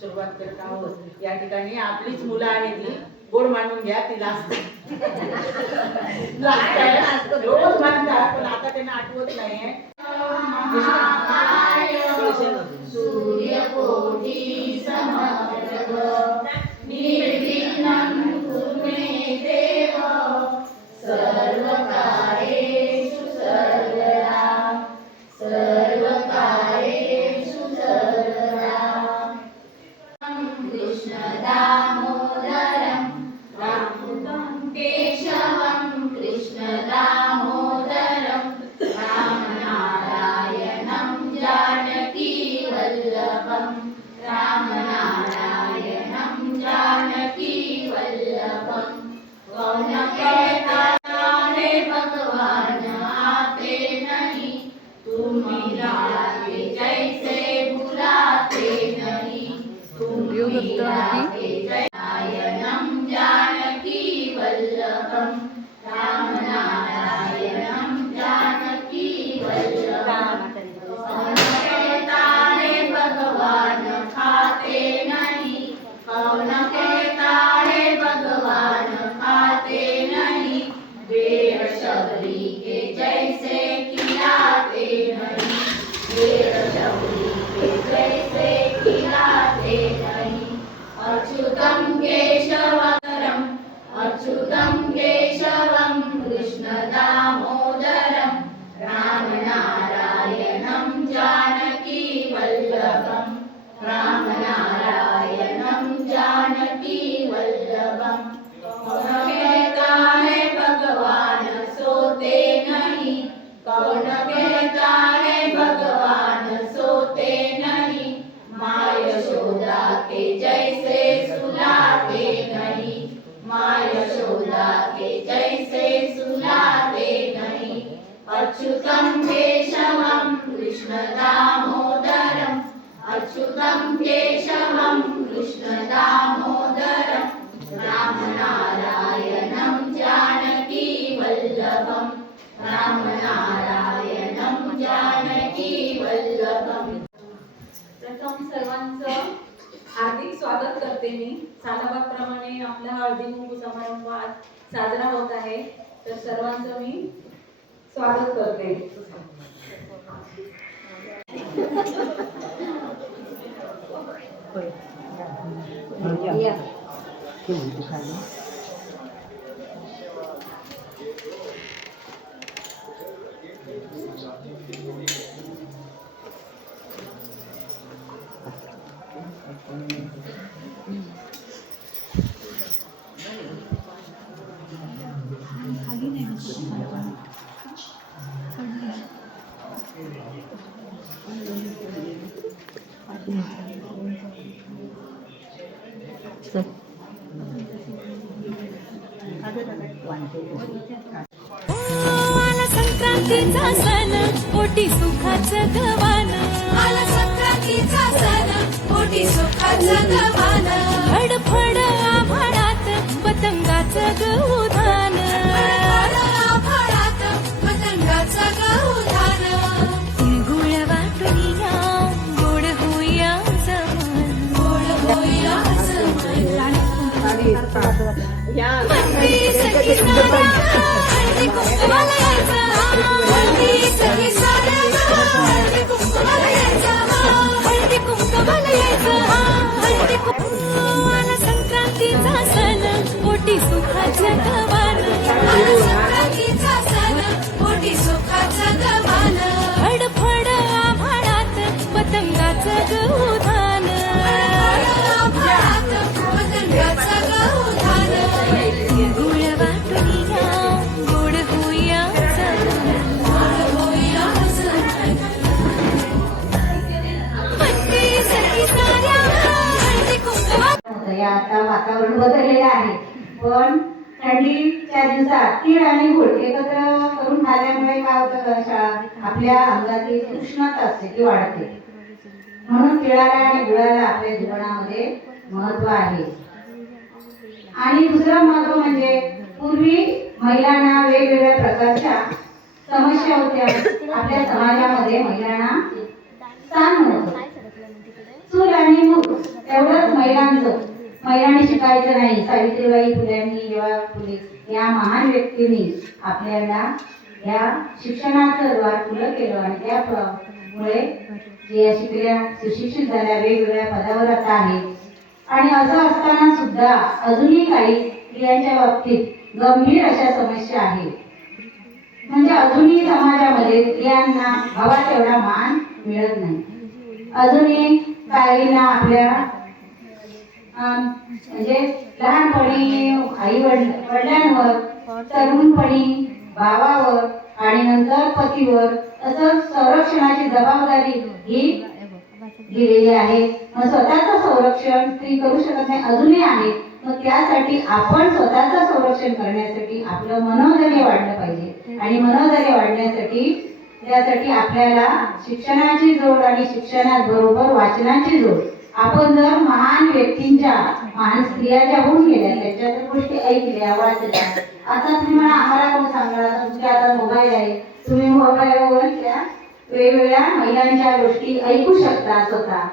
सुरुवात करत आहोत या ठिकाणी आपलीच मुलं आहेत ती गोड मानून घ्या ती लास्ट लास्ट आहे रोज मानतात पण आता त्यांना आठवत नाहीये सूर्यकोटी समप्रभ করতো अच्युतं केशवं कृष्णदामोदरम्. अच्युतं केशवं कृष्णदामोदरम्. रामनारायणं जानकीवल्लभं रामनारायणं जानकीवल्लभम् प्रथम सर्वांचं हार्दिक स्वागत करते मी. सालाबादप्रमाणे आपला हळदी कुंकू समारंभ आज साजरा होत आहे. तर सर्वांचं मी स्वागत करते. संक्रांतीचा सण पोटी सुखाचं गवान आला संक्रांतीचा सण पोटी सुखाचं गवान फडफड आता वातावरण बदललेलं आहे. पण थंडीच्या दिवसात तीळ आणि गुळ एकत्र करून खाल्ल्यामुळे काय होतं आपल्या अंगातील उष्णता असते ती वाढते. म्हणून तिळाला आणि गुळाला आपल्या जीवनामध्ये महत्त्व आहे. आणि दुसरं महत्त्व म्हणजे पूर्वी महिलांना वेगवेगळ्या प्रकारच्या समस्या होत्या. आपल्या समाजामध्ये समाजामध्ये महिलांना स्थान नव्हतं चूल आणि मूल एवढंच महिलांचं. महिलांनी शिकायचं नाही सावित्रीबाई फुल्यांनी जेव्हा फुले. या महान व्यक्तींनी आपल्याला या शिक्षणाचं द्वार खुलं केलं आणि त्यामुळे जे या शिकल्या सुशिक्षित झाल्या वेगवेगळ्या पदावर आता आहेत आणि असं असताना सुद्धा अजूनही काही स्त्रियांच्या बाबतीत गंभीर अशा समस्या आहेत. म्हणजे अजूनही समाजामध्ये स्त्रियांना हवा तेवढा मान मिळत नाही. अजूनही काहींना आपल्या म्हणजे लहानपणी आई वडील वडिलांवर तरुणपणी भावावर आणि नंतर पतीवर असं संरक्षणाची जबाबदारी ही दिलेली आहे. मग स्वतःचं संरक्षण स्त्री करू शकत नाही अजूनही आहे. मग त्यासाठी आपण स्वतःचं संरक्षण करण्यासाठी आपलं मनोधैर्य वाढलं पाहिजे. आणि मनोधैर्य वाढण्यासाठी त्यासाठी आपल्याला शिक्षणाची जोड आणि शिक्षणात बरोबर वाचनाची जोड आपण जर महान व्यक्तींच्या महान स्त्रिया ज्या होऊन गेल्या त्याच्या जर गोष्टी ऐकल्या वाचल्या आता तुम्ही म्हणा आम्हाला कोण सांगणार? आता तुमच्या आता मोबाईल आहे. तुम्ही मोबाईलवर त्या वेगवेगळ्या महिलांच्या गोष्टी ऐकू शकता स्वतः.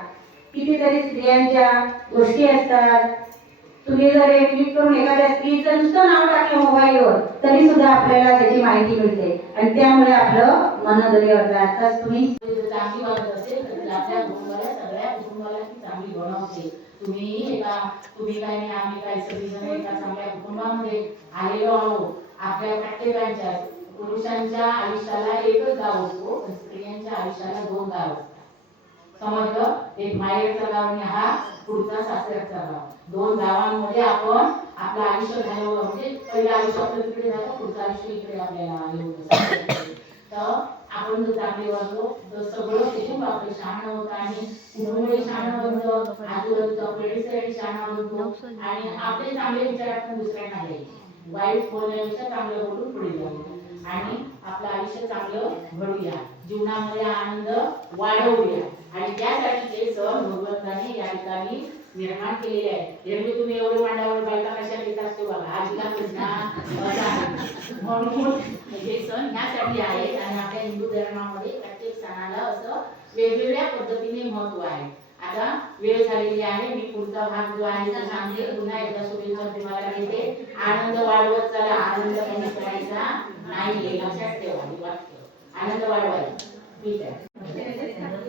कितीतरी स्त्रियांच्या गोष्टी असतात. तुम्ही जर एक क्लिक करून एखाद्या स्त्रीचं नुसतं नाव टाकलं मोबाईलवर तरी सुद्धा आपल्याला त्याची माहिती मिळते. आणि त्यामुळे आपलं मनोदय होतं आता तुम्ही चांगली वाटत असेल तर आपल्या तुम्हाला ती चांगली बनवते. तुम्ही एका तुम्ही काय नाही आम्ही काय सगळीजण एका चांगल्या कुटुंबामध्ये आलेलो आहोत. आपल्या प्रत्येकांच्या पुरुषांच्या आयुष्याला एकच गाव असतो पण स्त्रियांच्या आयुष्याला दोन गाव असतात. समजलं? एक माहेरचा गाव आणि हा पुढचा सासऱ्याचा गाव. दोन गावांमध्ये आपण आपलं आयुष्य घालवलं. म्हणजे पहिलं आयुष्य आपलं तिकडे जातं पुढचं आयुष्य इकडे आपल्याला आलं तर आनंद चांगले वाटतो. तर सगळं कुटुंब आपलं शहाणा होतं आणि कुटुंबही शहाणा बनतं आजूबाजूचा परिसरही शहाणा बनतो आणि आपले चांगले विचार आपण दुसऱ्यांना द्यायचे. वाईट बोलण्यापेक्षा चांगलं बोलून पुढे जाऊ. आणि आपलं आयुष्य चांगलं घडूया. जीवनामध्ये आनंद वाढवूया. आणि त्यासाठी ते सण भगवंताने या ठिकाणी निर्माण केलेले आहे एरवी तुम्ही एवढे मांडावर बायका कशा घेत असतो बघा. आजीला म्हणून हे सण ह्यासाठी आहेत आणि आपल्या हिंदू धर्मामध्ये प्रत्येक सणाला असं वेगवेगळ्या पद्धतीने महत्त्व आहे. आता वेळ झालेली आहे. मी पुढचा भाग जो आहे तो सांगते. पुन्हा एकदा शुभेच्छा तुम्हाला घेते आनंद वाढवत चला. आनंद कमी करायचा नाही लक्षात ठेवा. हे आनंद वाढवायचा. ठीक आहे.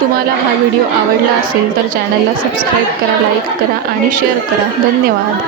तुम्हाला हा व्हिडिओ आवडला असेल तर चॅनलला सबस्क्राईब करा लाईक करा आणि शेअर करा. धन्यवाद.